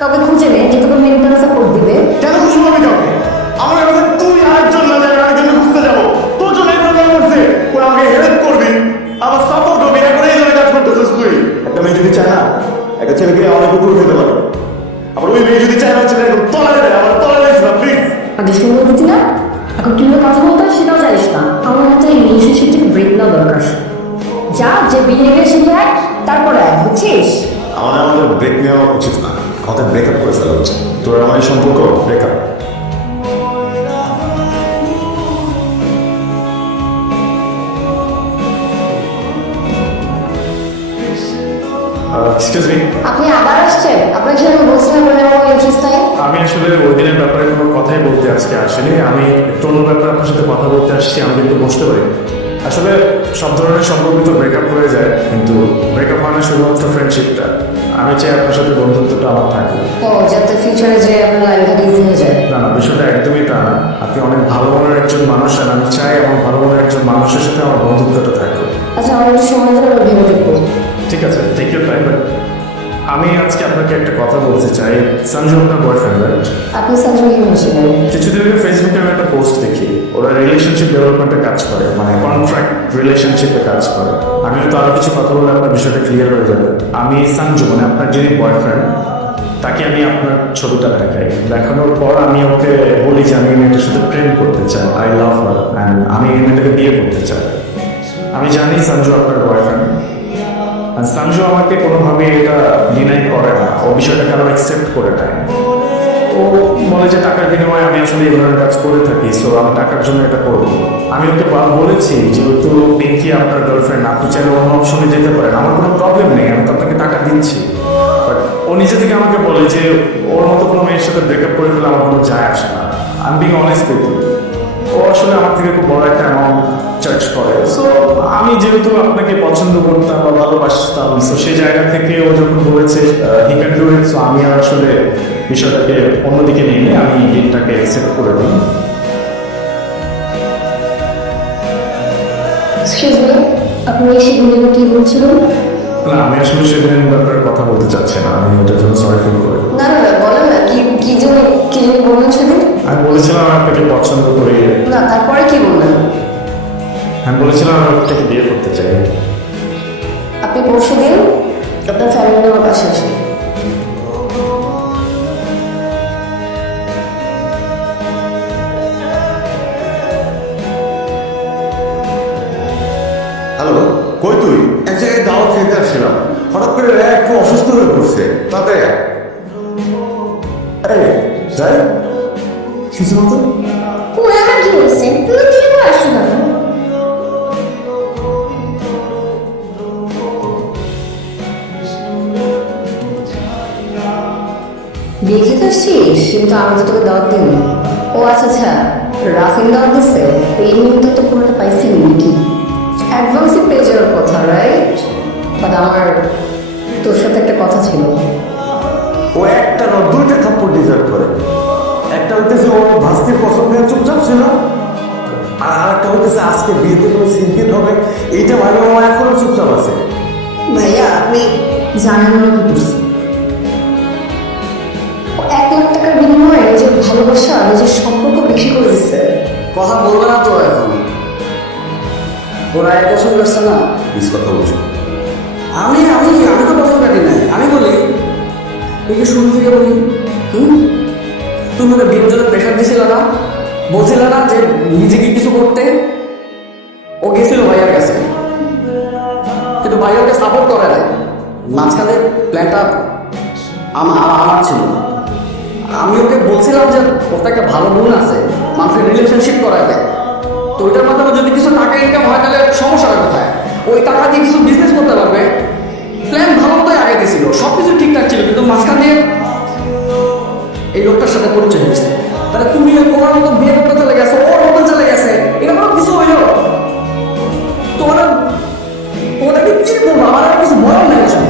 কাউকে খুঁজে নে যে তোকে মেন্টাল সাপোর্ট দিবে। কেন খুশি হবে কাউকে? আমার কাছে তুই আরেকজন না যায় আরেকজনকে খুঁজতে যাবো, তোর জন্য এই প্রবলেম করছে, ওই আমাকে হেল্প করবি, আবার সাপোর্ট করবি, এখন এই ধরনের কাজ করতেছিস তুই। একটা মেয়ে যদি চায় না, একটা ছেলেকে অনেক উপরে খেতে পারে, আবার ওই মেয়ে যদি চায় না ছেলে একদম তলায় দেয়, আবার তলায় দিস না প্লিজ। আগে শুনে দিচ্ছি না, এখন কিভাবে কথা বলতে হয় সেটাও জানিস না। আমার হাতে এই রিলেশনশিপ থেকে ব্রেক নেওয়া দরকার। যা যে বিহেভিয়ার শিখে আয়, তারপরে আয়, বুঝছিস? আমাদের ব্রেক নেওয়া উচিত না, আমাদের ব্রেকআপ করে ফেলা উচিত। তোর আমার এই সম্পর্ক ব্রেকআপ। এক্সকিউজ মি, আপনি আবার আসছেন? আপনাকে আমি বলছিলাম বলে আমার ইন্টারেস্ট নাই। আমি আসলে ওই দিনের ব্যাপারে কোনো কথাই বলতে আজকে আসিনি। আমি একটু অন্য ব্যাপারে আপনার সাথে কথা বলতে আসছি। আমি কিন্তু বসতে পারি। আসলে সব ধরনের সম্পর্ক তো ব্রেকআপ হয়ে যায়, কিন্তু ব্রেকআপ মানে শুধুমাত্র ফ্রেন্ডশিপটা। আমি চাই আপনার সাথে বন্ধুত্বটা আমার থাকে। ও, যাতে ফিউচারে যে আপনার লাইফটা ইজি হয়ে যায়। না না, বিষয়টা একদমই তা না। আপনি অনেক ভালো মনের একজন মানুষ, আর আমি চাই আমার ভালো মনের একজন মানুষের সাথে আমার বন্ধুত্বটা থাকবে। আচ্ছা, আমার একটু সময় ধরে ওটা ভেবে দেখবো। ঠিক আছে, টেক ইউর টাইম। আমি আজকে আপনাকে একটা কথা বলতে চাই। সঞ্জু আপনার বয়ফ্রেন্ড, রাইট? আপনি সাথে কি বলছিলেন? কিছুদিন আগে ফেসবুকে আমি একটা পোস্ট দেখি, ওরা রিলেশনশিপ ডেভেলপমেন্টে কাজ করে, মানে কন্ট্রাক্ট রিলেশনশিপে কাজ করে। আমি হয়তো আরো কিছু কথা বলে আপনার বিষয়টা ক্লিয়ার হয়ে যাবে। আমি সঞ্জু, মানে আপনার যিনি বয়ফ্রেন্ড, তাকে আমি আপনার ছবিটা দেখাই। দেখানোর পর আমি ওকে বলি যে আমি এই মেয়েটার সাথে প্রেম করতে চাই, আই লাভ হার, অ্যান্ড আমি এই মেয়েটাকে বিয়ে করতে চাই। আমি জানি সঞ্জু আপনার বয়ফ্রেন্ড, আর সঞ্জু আমাকে কোনোভাবে এটা ডিনাই করে না, ও বিষয়টাকে আরো অ্যাকসেপ্ট করে নেয়। ও বলে যে টাকার বিনিময়ে আমি আসলে এই ধরনের কাজ করে থাকি, সো আমি টাকার জন্য এটা করবো। আমি ওকে বলেছি যেহেতু পিঙ্কি আপনার গার্লফ্রেন্ড, আপনি চাইলে অন্য অপশনে যেতে পারেন, আমার কোনো প্রবলেম নেই, আমি তো আপনাকে টাকা দিচ্ছি। বাট ও নিজে থেকে আমাকে বলে যে ওর মতো কোনো মেয়ের সাথে ব্রেকআপ করে ফেলে আমার কোনো যায় আসে না। আমি বিং অনেস্ট উইথ ইউ। ও আসলে আমার থেকে খুব বড় একটা অ্যামাউন্ট চার্জ করে। সো আমি যেহেতু আপনাকে পছন্দ করতাম বা ভালোবাসতাম, সো সেই জায়গা থেকে ও যখন বলেছে he can do it, so আমি আর আসলে বিষয়টাকে অন্যদিকে নিয়ে নিয়ে আমি এটাকে অ্যাকসেপ্ট করে দিই। এক্সকিউজ মি, আপনি সেগুলো কি বলছিলেন? না, আমি আসলে সেদিনের ব্যাপারে কথা বলতে চাচ্ছি না, আমি ওটার জন্য সরি ফিল করি। না না না, বলেন না, কি কি জন্য বললেন সেদিন? আমি বলেছিলাম আমি আপনাকে পছন্দ করি। না, তারপরে কি বললেন? আমি বলেছিলাম আমি আপনাকে বিয়ে করতে চাই। আপনি পরশু দিন আপনার ফ্যামিলি আমার পাশে আসেন। হ্যালো, কই তুই? এক জায়গায় দাওয়াত খেতে আসছিলাম, হঠাৎ করে একটু অসুস্থ হয়ে পড়ছে, তাতে যাই কিছু মতো। ও আমার কি হয়েছে? তুমি দিকে তো আসছো না। বিয়ে খেতে আসছিস? কিন্তু আমি তো তোকে দাওয়াত দিই। ও আচ্ছা আচ্ছা, রাফিন দাওয়াত দিচ্ছে। এই মুহূর্তে তো কোনোটা পাইছি নাকি? অ্যাডভান্সে পেয়ে যাওয়ার কথা, রাইট? বাট আমার তোর সাথে একটা কথা ছিল। ও একটা না দুইটা থাপ্পড় ডিজার্ভ করে। একটা হইতেছে ও ভাস্তির পছন্দের চুপচাপ ছিল, আর আরেকটা হইতেছে আজকে বিয়েতে কোনো সিনকেট হবে, এইটা ভাবে ও এখনো চুপচাপ আছে। ভাইয়া, আপনি জানেন না কি করছি? ও 1 লাখ টাকার বিনিময়ে নিজের ভালোবাসা, নিজের সম্পর্ক বেশি করে দিচ্ছে। কথা বলবে না তো এখন, ওরা এক পছন্দ করছে না। প্লিজ কথা বলছো। আমি আমি আমি তো পছন্দ কাটি নাই, আমি বলি তুই শুরু থেকে বলি। তুমি ওকে বিয়ের জন্য প্রেশার দিছিল না, বলছিল না যে নিজেকে কিছু করতে। ও গেছিল ভাইয়ার কাছে, কিন্তু ভাইয়া ওকে সাপোর্ট করে নাই। মাঝখানে প্ল্যানটা আমার ছিল। আমি ওকে বলছিলাম যে ওর তো একটা ভালো গুণ আছে, মানুষের রিলেশনশিপ করা যায়। তো ওইটার মাধ্যমে যদি কিছু টাকা ইনকাম হয় তাহলে সমস্যাটা কোথায়? ওই টাকা দিয়ে কিছু বিজনেস করতে পারবে। প্ল্যান ভালো মতোই আগে দিয়েছিল, সব কিছু ঠিকঠাক ছিল, কিন্তু মাঝখান দিয়ে এই লোকটার সাথে পরিচয় হয়েছে। তাহলে তুমি তোমার মতো বিয়ে করতে চলে গেছো, ওর মতো চলে গেছে, এটা কোনো কিছু হইল তোমার? ওটা কি বলবো, আমার আর কিছু বলার নেই আসলে।